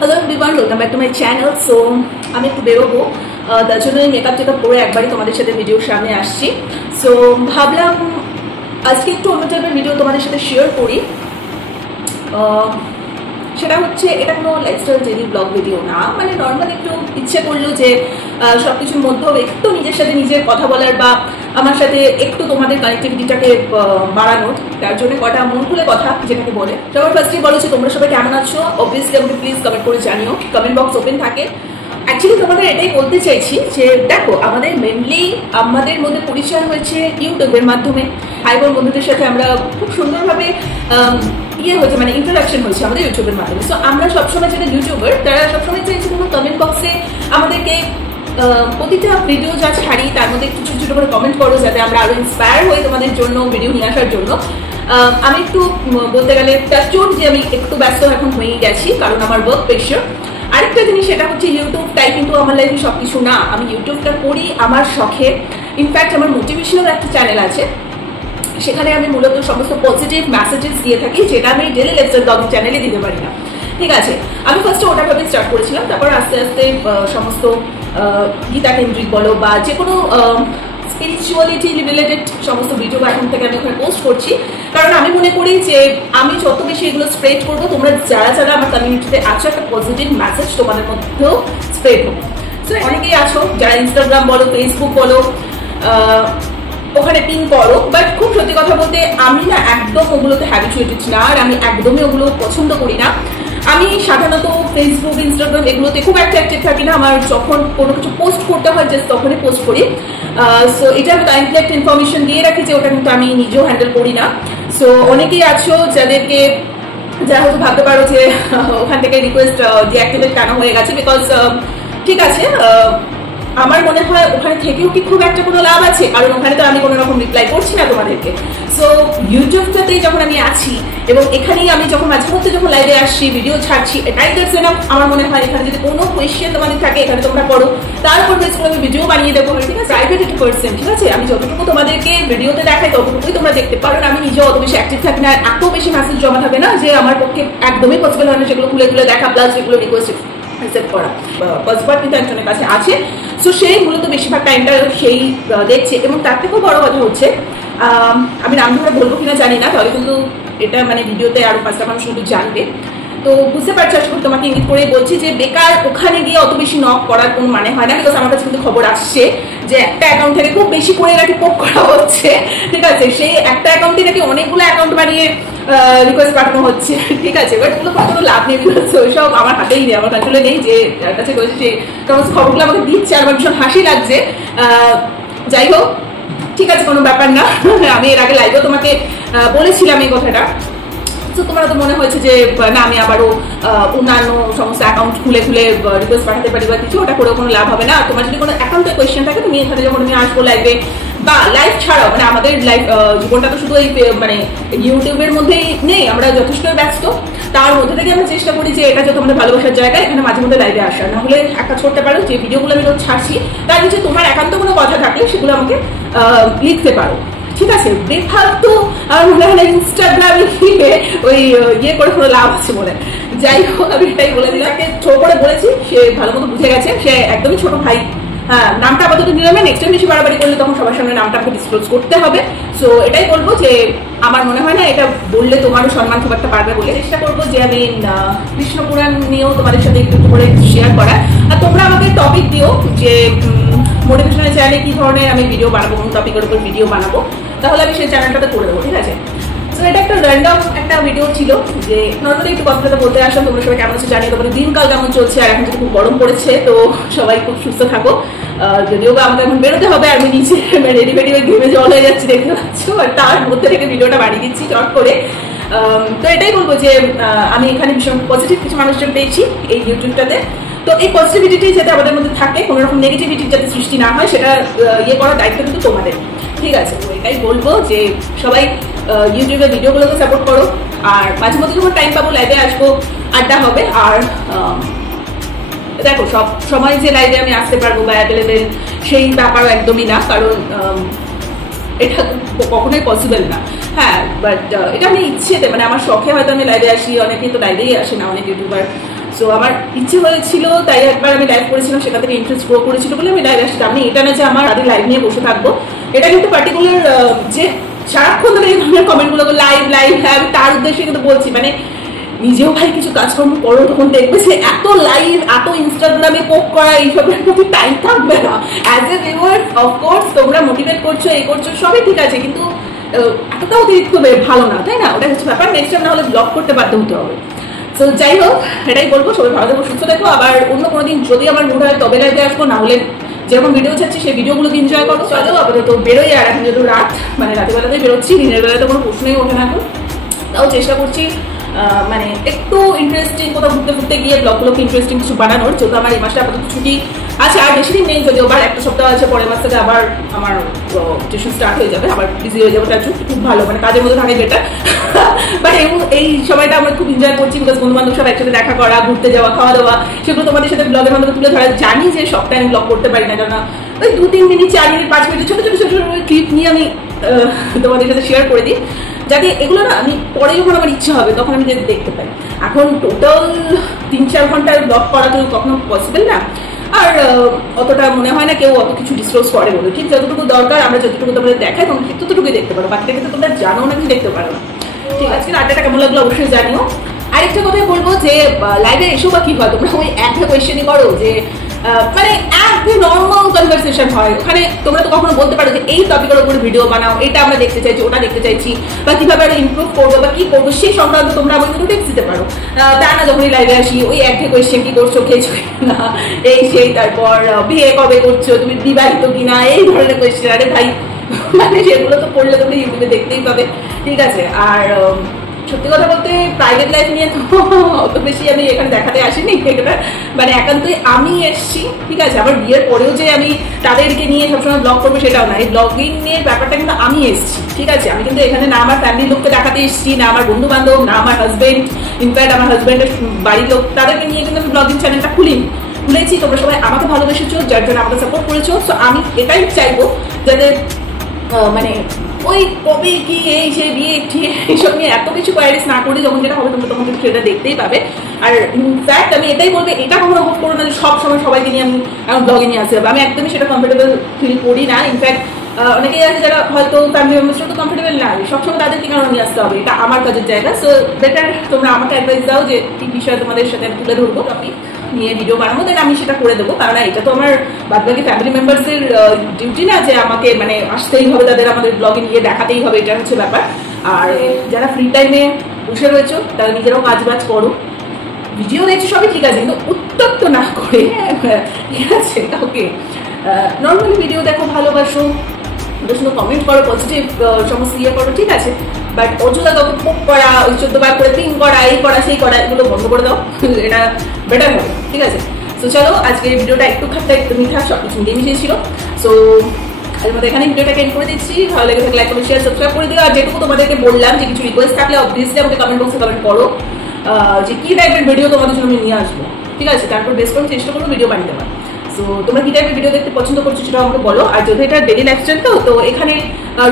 Hello everyone, welcome back to my channel. So আমি একটু বেরোবো, তার জন্য মেকআপ টেকআপ করে একবারই তোমাদের সাথে ভিডিওর সামনে আসছি। সো ভাবলাম আজকে একটু অন্য টাইপের ভিডিও তোমাদের সাথে শেয়ার করি। সেটা হচ্ছে এটা কোনো লাইফস্টাইল ডেইলি ব্লগ ভিডিও না, মানে নর্মাল একটু ইচ্ছে করলো যে সব কিছুর মধ্যেও একটু নিজের সাথে নিজের কথা বলার বা আমার সাথে একটু তোমাদের কানেক্টিভিটিটাকে বাড়ানোর, তার জন্য কটা মন খুলে কথা যেটাকে বলে। সবার ফার্স্টে বলো যে তোমরা সবাই কেমন আছো। অবভিয়াসলি আমাকে প্লিজ কমেন্ট করে জানিও, কমেন্ট বক্স ওপেন থাকে। অ্যাকচুয়ালি তোমাদের এটাই বলতে চাইছি যে দেখো, আমাদের মেনলি আমাদের মধ্যে পরিচয় হয়েছে ইউটিউবের মাধ্যমে। ভাই বোন বন্ধুদের সাথে আমরা খুব সুন্দরভাবে হয়েছে, মানে ইন্টারাকশন হয়েছে আমাদের ইউটিউবের মাধ্যমে। সো আমরা সবসময় যারা ইউটিউবার তারা সবসময় চাইছি কোনো কমেন্ট বক্সে আমাদেরকে প্রতিটা ভিডিও যা ছাড়ি তার মধ্যে একটু ছোটো ছোটো করে কমেন্ট করো, যাতে আমরা আরো ইন্সপায়ার হই তোমাদের জন্য ভিডিও নিয়ে আসার জন্য। আমি একটু বলতে গেলে টাচুড যে আমি একটু ব্যস্ত এখন হয়েই গেছি, কারণ আমার ওয়ার্ক প্রেশার। আরেকটা জিনিস সেটা হচ্ছে ইউটিউবটাই কিন্তু আমার লাইফে সবকিছু না। আমি ইউটিউবটা করি আমার শখে। ইনফ্যাক্ট আমার মোটিভেশনাল একটা চ্যানেল আছে, সেখানে আমি মূলত সমস্ত পজিটিভ মেসেজেস দিয়ে থাকি, যেটা আমি ডেইলি লাইফস্টাইল ব্লগ চ্যানেলে দিতে পারি না। ঠিক আছে, আমি ফার্স্টে ওটাভাবে স্টার্ট করেছিলাম, তারপর আস্তে আস্তে সমস্ত গীতা কেন্দ্রিক বলো বা যে কোনো স্পিরিচুয়ালিটি রিলেটেড সমস্ত ভিডিও এখন থেকে আমি ওখানে পোস্ট করছি। কারণ আমি মনে করি যে আমি যত বেশি এগুলো স্প্রেড করবো, তোমরা যারা যারা আমার কমিউনিটিতে আছো একটা পজিটিভ মেসেজ তোমাদের মধ্যেও স্প্রেড হবে। সো অনেকেই আছো যারা ইনস্টাগ্রাম বলো ফেসবুক বলো ওখানে পিন করো, বাট খুব সত্যি কথা বলতে আমি না একদম ওগুলোতে হ্যাবিচুয়েটেড না, আর আমি একদমই ওগুলো পছন্দ করি না। আমি সাধারণত ফেসবুক ইনস্টাগ্রাম এগুলোতে খুব একটা অ্যাক্টিভ থাকি না। আমার যখন কোনো কিছু পোস্ট করতে হয় জাস্ট তখনই পোস্ট করি। সো এটা আমি টাইম একটা ইনফরমেশন দিয়ে রাখি যে ওটা কিন্তু আমি নিজেও হ্যান্ডেল করি না। সো অনেকেই আছো যাদেরকে যারা হয়তো ভাবতে পারো যে ওখান থেকে রিকোয়েস্ট ডিঅ্যাক্টিভেট কেন হয়ে গেছে, বিকজ ঠিক আছে আমার মনে হয় ওখানে থেকেও কি খুব একটা কোনো লাভ আছে, কারণ ওখানে তো আমি কোনো রকম রিপ্লাই করছি না তোমাদেরকে। সো ইউটিউবটাতেই যখন আমি আছি এবং এখানেই আমি যখন মাঝে মধ্যে যখন লাইভে আসছি ভিডিও ছাড়ছি, এটাই দ্যাটস এনাফ। আমার মনে হয় এখানে যদি কোনো কোয়েশ্চেন তোমাদের থাকে এখানে তোমরা করো, তারপর বেশ করে আমি ভিডিও বানিয়ে দেবো। ঠিক আছে, প্রাইভেট একটা পার্সন, ঠিক আছে, আমি যতটুকু তোমাদেরকে ভিডিওতে দেখাই ততটুকুই তোমরা দেখতে পারো। আমি নিজেও অত বেশি অ্যাক্টিভ থাকি না, এত বেশি মেসেজ জমা থাকে না যে আমার পক্ষে একদমই পসিবল হয় না সেগুলো খুলে খুলে দেখা, প্লাস যেগুলো রিকোয়েস্ট অ্যাকসেপ্ট করা। পাসওয়ার্ড কিন্তু একজনের কাছে আছে, সো সেই মূলত বেশিরভাগ টাইমটা সেই দেখছে। এবং তার থেকেও বড় কথা হচ্ছে, আমি নাম ধরে বলবো কিনা জানি না, তাহলে কিন্তু এটা মানে ভিডিওতে আরো 5টা মানুষ কিন্তু জানবে। তো বুঝতে পারছি, আশা করি তোমাকে ইঙ্গিত করে বলছি যে বেকার ওখানে গিয়ে অত বেশি নক করার কোনো মানে হয় না। বিকজ আমার কাছে কিন্তু খবর আসছে যে একটা অ্যাকাউন্ট থেকে খুব বেশি করে নাকি পোক করা হচ্ছে। ঠিক আছে, সেই একটা অ্যাকাউন্টে নাকি অনেকগুলো অ্যাকাউন্ট বানিয়ে রিকোয়েস্ট পাঠানো হচ্ছে। ঠিক আছে, বাট ওগুলো কোনো লাভ নেই, ওইসব আমার হাতেই নেই, আমার কন্ট্রোলে নেই। যে কাছে রয়েছে সেই সমস্ত খবরগুলো আমাকে দিচ্ছে, আর আমার ভীষণ হাসি লাগছে। যাই হোক, ঠিক আছে, কোনো ব্যাপার না। আমি এর আগে লাইভেও তোমাকে বলেছিলাম এই কথাটা। তো তোমার তো মনে হয়েছে যে না আমি আবারও অন্যান্য সমস্ত অ্যাকাউন্ট খুলে খুলে রিকোয়েস্ট পাঠাতে পারি বা কিছু, ওটা করেও কোনো লাভ হবে না। তোমার যদি কোনো অ্যাকাউন্টে কোয়েশ্চেন থাকে তুমি এখানে যখন আমি আসবো লাইভে বা লাইভ ছাড়াও, মানে আমাদের লাইভ জীবনটা তো শুধু এই মানে ইউটিউবের মধ্যেই নেই, আমরা যথেষ্ট ব্যস্ত। তার মধ্যে থেকে আমরা চেষ্টা করি যে এটা যত আমাদের ভালোবাসার জায়গা, এখানে মাঝে মধ্যে লাইভে আসা। নাহলে এক কাজ করতে পারো, যে ভিডিওগুলো আমি রোজ ছাড়ছি তার নিচে তোমার একান্ত কোনো কথা থাকলে সেগুলো আমাকে লিখতে পারো। ঠিক আছে, বেফালতু আমার মনে হয় ইনস্টাগ্রামে গিয়ে ওই করে কোনো লাভ আছে বলে। যাই হোক, আমি এটাই বলে দিলাম, ছোট করে বলেছি, সে ভালো মতো বুঝে গেছে, সে একদমই ছোট ভাই। হ্যাঁ, নামটা আপাতত নিলাম, নেক্সট টাইম বেশি বাড়াবাড়ি করলে তখন সবার সামনে নামটা আমাকে ডিসক্লোজ করতে হবে। সো এটাই বলবো যে আমার মনে হয় না এটা বললে তোমারও সম্মান খুব একটা পারবে বলে। চেষ্টা করবো যে আমি কৃষ্ণ পুরাণ নিয়েও তোমাদের সাথে একটু করে শেয়ার করা। আর তোমরা আমাকে টপিক দিও যে মোটিভেশনাল চ্যানেলে কি ধরনের আমি ভিডিও বানাবো, কোন টপিকের উপর ভিডিও বানাবো, তাহলে আমি সেই চ্যানেলটাতে করে দেবো। ঠিক আছে, তো এটা একটা র্যান্ডম একটা ভিডিও ছিল যে নর্মালি একটু কথাটা বলতে আসলাম। তোমরা সবাই কেমন আছে জানি, তোমাদের দিনকাল কেমন চলছে, আর এখন যদি খুব গরম পড়েছে তো সবাই খুব সুস্থ থাকো। যদিও বা আমাকে এখন বেরোতে হবে, আমি নিচে রেডি ফেডি ঘেমে জল হয়ে যাচ্ছি দেখতে পাচ্ছ, আর তার মধ্যে থেকে ভিডিওটা বানিয়ে দিচ্ছি চট করে। তো এটাই বলবো যে আমি এখানে ভীষণ পজিটিভ কিছু মানুষজন পেয়েছি এই ইউটিউবটাতে। তো এই পজিটিভিটি যাতে আমাদের মধ্যে থাকে, কোনো রকম নেগেটিভিটির যাতে সৃষ্টি না হয়, সেটা করার দায়িত্ব কিন্তু তোমাদের। ঠিক আছে, তো এটাই বলবো যে সবাই ইউটিউবের ভিডিওগুলোকে সাপোর্ট করো, আর মাঝে মধ্যে যখন টাইম পাবো লাইভে আসবো, আড্ডা হবে। আর দেখো, সব সময় যে লাইভে আমি আসতে পারবো বা অ্যাভেলেবেল সেই ব্যাপারও একদমই না, কারণ এটা কখনোই পসিবল না। হ্যাঁ, বাট এটা আমি ইচ্ছেতে, মানে আমার শখে হয়তো আমি লাইভে আসি, অনেকেই তো লাইভেই আসে না, অনেক ইউটিউবার। সো আমার ইচ্ছে হয়েছিল, তাই একবার আমি লাইভ করেছিলাম, সেখান থেকে ইন্টারেস্ট গ্রো করেছিল বলে আমি লাইভ আসছি। আমি এটা না যে আমার আগে লাইভ নিয়ে বসে থাকবো, এটা কিন্তু পার্টিকুলার যে সারাক্ষণ ধরে এই ধরনের কমেন্টগুলো লাইভ লাইভ, হ্যাঁ আমি তার উদ্দেশ্যে কিন্তু বলছি, মানে নিজেও ভাই কিছু কাজকর্ম করো, তখন দেখবে যে এত লাইভ, এত ইনস্টাগ্রামে পোক করা, এইসবের প্রতি টাইম থাকবে না। অ্যাজ এ ভিউয়ার অফকোর্স তোমরা মোটিভেট করছো, এই করছো, সবই ঠিক আছে, কিন্তু এতটাও অতিরিক্ত ভালো না, তাই না? ওটা হচ্ছে ব্যাপার। নেক্সট টাইম না হলে ব্লগ করতে বাধ্য হতে হবে। তো যাই হোক, এটাই বলবো, সবাই ভালো থাকবো, সুস্থ থাকবো। আবার অন্য কোনো দিন যদি আমার মুড হয় তবে লাইভে আসবো, না হলে যেরকম ভিডিও চাচ্ছি সেই ভিডিওগুলোকে এনজয় করো। চলো আপাতত বেরোই, আর এখন যেহেতু রাত, মানে রাতের বেলাতেই বেরোচ্ছি, দিনের বেলাতে কোনো প্রশ্নই ওঠে না এখন। তাও চেষ্টা করছি মানে একটু ইন্টারেস্টিং কোথাও ঘুরতে ফুরতে গিয়ে ব্লগগুলোকে ইন্টারেস্টিং কিছু বানানোর। যেহেতু আমার এই মাসটা আপাতত ছুটি আছে, আর বেশি দিন নেই, যদিও আবার একটা সপ্তাহ আছে, পরের মাস থেকে আবার আমার টিউশন স্টার্ট হয়ে যাবে, আবার বিজি হয়ে যাবে। তার খুব ভালো, মানে কাজের মধ্যে থাকে বেটার। বাট এই সময়টা আমরা খুব এনজয় করছি, বিকজ বন্ধু বান্ধব সব একসাথে দেখা করা, ঘুরতে যাওয়া, খাওয়া দাওয়া, সেগুলো তোমাদের সাথে ব্লগের মাধ্যমে তুলে ধরা। জানি যে সবটা আমি ব্লগ করতে পারি না, কারণ ওই 2-3 মিনিট, 4 মিনিট, 5 মিনিট ছোট ছোট ছোট ছোট ক্লিপ নিয়ে আমি তোমাদের সাথে শেয়ার করে দিই, যাতে এগুলো না আমি পরে যখন আমার ইচ্ছে হবে তখন আমি যদি দেখতে পাই। এখন টোটাল 3-4 ঘন্টার ব্লগ করা তো কখনো পসিবল না, আর অতটা মনে হয় না কেউ অত কিছু ডিসক্লোজ করে বলে। ঠিক যতটুকু দরকার আমরা যতটুকু তোমাদের দেখাই তখন ঠিক ততটুকুই দেখতে পারো, বাকিটা কিন্তু তোমরা জানো না, কিছু দেখতে পারো না। ঠিক আছে, আড্ডাটা কেমন লাগলো অবশ্যই জানিও। আরেকটা কথাই বলবো যে লাইভে এসো বা কি হয়, তোমরা ওই একটা কোয়েশ্চেনই করো যে মানে একদম নর্মাল কনভারসেশন হয় ওখানে। তোমরা তো কখনো বলতে পারো যে এই টপিকের উপরে ভিডিও বানাও, এটা আমরা দেখতে চাইছি, ওটা দেখতে চাইছি, বা কিভাবে আমরা ইমপ্রুভ করবো বা কি করবো সেই সংক্রান্ত তোমরা আমাকে কিন্তু টিপস দিতে পারো। তা না যখনই লাইভে আসি ওই একটা কোয়েশ্চেন, কি করছো, খেয়েছো না, এই সেই, তারপর বিয়ে কবে করছো, তুমি বিবাহিত কিনা, এই ধরনের কোয়েশ্চেন। আরে ভাই মানে সেগুলো তো পড়লে তুমি ইউটিউবে দেখতেই পাবে, ঠিক আছে। আর সত্যি কথা বলতে প্রাইভেট লাইফ নিয়ে তো অত বেশি আমি এখানে দেখাতে আসিনি, এটা মানে একান্তই আমি এসছি, ঠিক আছে। আবার বিয়ের পরেও যে আমি তাদেরকে নিয়ে সবসময় ব্লগ করবো সেটাও না, এই ব্লগিং নিয়ে ব্যাপারটা কিন্তু আমি এসছি, ঠিক আছে। আমি কিন্তু এখানে না আমার ফ্যামিলির লোককে দেখাতে এসছি, না আমার বন্ধু বান্ধব, না আমার হাজবেন্ড, ইনফ্যাক্ট আমার হাজবেন্ডের বাড়ির লোক, তাদেরকে নিয়ে কিন্তু আমি ব্লগিং চ্যানেলটা খুলেছি। তোমরা সবাই আমাকে ভালোবেসেছো, যার জন্য আমাকে সাপোর্ট করেছো। সো আমি এটাই চাইবো যাতে মানে ওই কবে কি এই যে বিয়ে ঠিক এইসব নিয়ে এত কিছু কোয়ারিজ না করি, যখন যেটা হবে তোমরা তখন কিন্তু সেটা দেখতেই পাবে। আর ইনফ্যাক্ট আমি এটাই বলবো, এটা কখনো হোপ করো না যে সব সময় সবাইকে নিয়ে আমি ব্লগে নিয়ে আসতে হবে, আমি একদমই সেটা কমফোর্টেবল ফিল করি না। ইনফ্যাক্ট অনেকেই আছে যারা হয়তো ফ্যামিলি মেম্বার্সরা তো কমফোর্টেবল না, সবসময় তাদেরকে কেন নিয়ে আসতে হবে, এটা আমার কাজের জায়গা। সো বেটার তোমরা আমাকে অ্যাডভাইস দাও যে কি বিষয়ে তোমাদের সাথে তুলে ধরবো, টপিক নিয়ে ভিডিও বানাবো, দেন আমি সেটা করে দেবো। কারণ এটা তো আমার বাদবাকি ফ্যামিলি মেম্বার্সের ডিউটি না যে আমাকে মানে আসতেই হবে, তাদের আমাদের ব্লগে নিয়ে দেখাতেই হবে, এটা হচ্ছে ব্যাপার। আর যারা ফ্রি টাইমে বসে রয়েছো তারা নিজেরাও কাজ বাজ করো, ভিডিও দেখছো সবই ঠিক আছে, কিন্তু উত্তপ্ত না করে, ঠিক আছে। ওকে, নর্মালি ভিডিও দেখো, ভালোবাসো, শুধু কমেন্ট করো, পজিটিভ সমস্ত ইয়ে করো, ঠিক আছে। বাট অযথা তখন পোক করা, ওই 14 বার করে পিং করা, এই করা সেই করা, এগুলো বন্ধ করে দাও, এটা বেটার হবে, ঠিক আছে। সো চলো, আজকে ভিডিওটা একটু খাট্টা একটু মিঠা সব কিছু মিলিয়ে মিশিয়ে ছিল। সো আজকের মতো এখানে ভিডিওটাকে এন্ড করে দিচ্ছি। ভালো লেগে থাকলে লাইক কমেন্ট শেয়ার সাবস্ক্রাইব করে দিও। আর যেটুকু তোমাদেরকে বললাম যে কিছু রিকোয়েস্ট থাকলে অবভিয়াসলি আমাকে কমেন্ট বক্সে কমেন্ট করো যে কি টাইপের ভিডিও তোমাদের জন্য আমি নিয়ে আসবো, ঠিক আছে। তারপর বেস্ট করে চেষ্টা করবো ভিডিও বানিয়ে দেওয়ার। সো তোমরা কি টাইপের ভিডিও দেখতে পছন্দ করছো সেটা আমাকে বলো। আর যেহেতু এটা ডেলি লাইফস্টাইল তো এখানে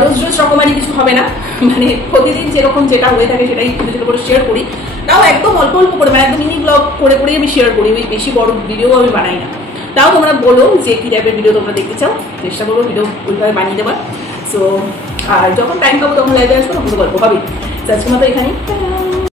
রোজ রোজ রকমারি কিছু হবে না, মানে প্রতিদিন যেরকম যেটা হয়ে থাকে সেটাই ছোটো ছোটো করে শেয়ার করি। তাও একদম অল্প অল্প করে, মানে একদম মিনি ব্লগ করে করেই আমি শেয়ার করি, ওই বেশি বড় ভিডিও আমি বানাই না। তাও তোমরা বলো যে কী টাইপের ভিডিও তোমরা দেখতে চাও, চেষ্টা করবো ভিডিও ওইভাবে বানিয়ে দেওয়ার। সো আর যখন টাইম পাবো তখন লাইভে আসবো, তখন তো গল্প হবে। আজকের মতো এখানেই।